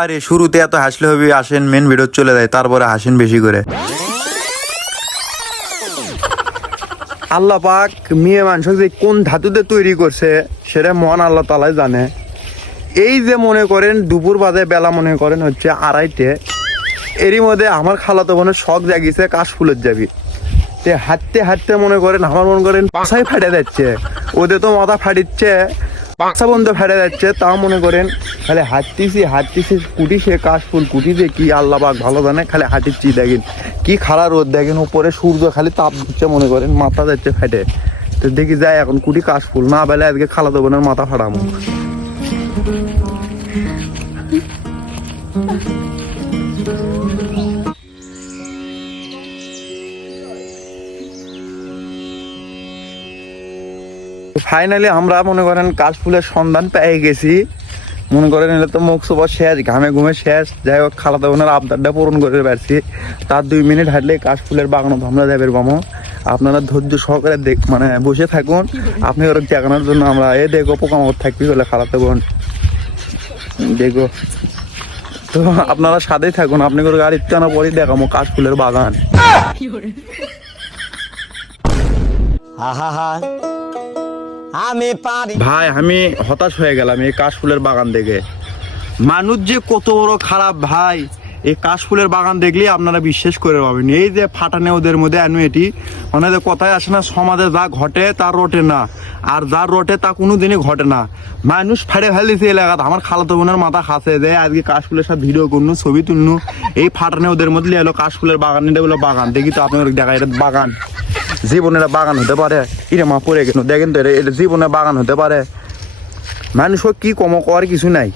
আরে শুরুতে এত হাসলে হবে, আসেন মেন ভিডিও চলে যায়, তারপরে হাসেন বেশি করে। আল্লাহ পাক মেয়ে মানুষ যে কোন ধাতুতে তৈরি করছে সেটা মহান আল্লাহ তাআলাই জানে। এই যে মনে করেন দুপুর বাজে বেলা মনে করেন হচ্ছে 2:30, এরই মধ্যে আমার খালাতো বোনের শখ জাগিছে কাশফুলের যাবি। তে হাঁটতে হাঁটতে মনে করেন আমার মনে করেন পাছাই ফাটে যাচ্ছে, ওদের তো মাথা ফাটিচ্ছে, পাছা বন্ধ ফেটে যাচ্ছে, তাও মনে করেন খালি হাঁটতেছি কুটি সে কাশফুল কুটিতে কি আল্লাহ পাক ভালো জানে, খালি হাঁটিচ্ছি দেখেন কি খাড়া রোদ, দেখেন উপরে সূর্য খালি তাপ দিচ্ছে, মনে করেন মাথা যাচ্ছে ফেটে। তো দেখি যায় এখন কুটি কাশফুল না বেলে আজকে খালাতো বোনের মাথা ফাটামো। ফাইনালি আমরা মনে করেন কাশফুলের সন্ধান পেয়ে গেছি। মনে করেন এলে তো মুখ সবার শেষ, ঘামে ঘুমে শেষ। যাই হোক খালাতো বোনের আবদারটা পূরণ করে পারছি। তার 2 মিনিট হাঁটলে কাশফুলের বাগানত আমরা যাবে বামো। আপনারা ধৈর্য সহকারে মানে বসে থাকুন, আপনি ওরা দেখানোর জন্য আমরা দেখো পোকামাকড় থাকবি বলে খালাতো বোন দেখো। তো আপনারা সাথেই থাকুন, আপনি করে গাড়ির টানা পরেই দেখাবো কাশফুলের বাগান। ভাই আমি হতাশ হয়ে গেলাম এই কাশফুলের বাগান দেখে। মানুষ যে কত বড় খারাপ ভাই, এই কাশফুলের বাগান দেখলেই আপনারা বিশ্বাস করে পাবেন। এই যে ফাটানে ওদের মধ্যে অ্যানুইটি, মানে কথায় আসে না সমাজে যা ঘটে তার রটে না, আর যার রটে তা কোনোদিনই ঘটে না। মানুষ ফাড়ে ফেলেছে এলাকাতে। আমার খালাতো বোনের মাথা খাসে যে আজকে কাশফুলের সাথে ভিডিও করনু, ছবি তুলনু। এই ফাটানে ওদের মধ্যে এলো কাশফুলের বাগান, এটা বলো বাগান। দেখি তো আপনার দেখা এটা বাগান, জীবনের বাগান হতে পারে? ইরে মা পড়ে গেল, দেখেন তো এটা জীবনের বাগান হতে পারে? মানুষ কি কম কর কিছু নাই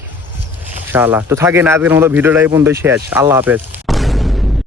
শালা। তো থাকেন, আজকের মতো ভিডিওটা এই পর্যন্ত শেষ। আল্লাহ হাফেজ।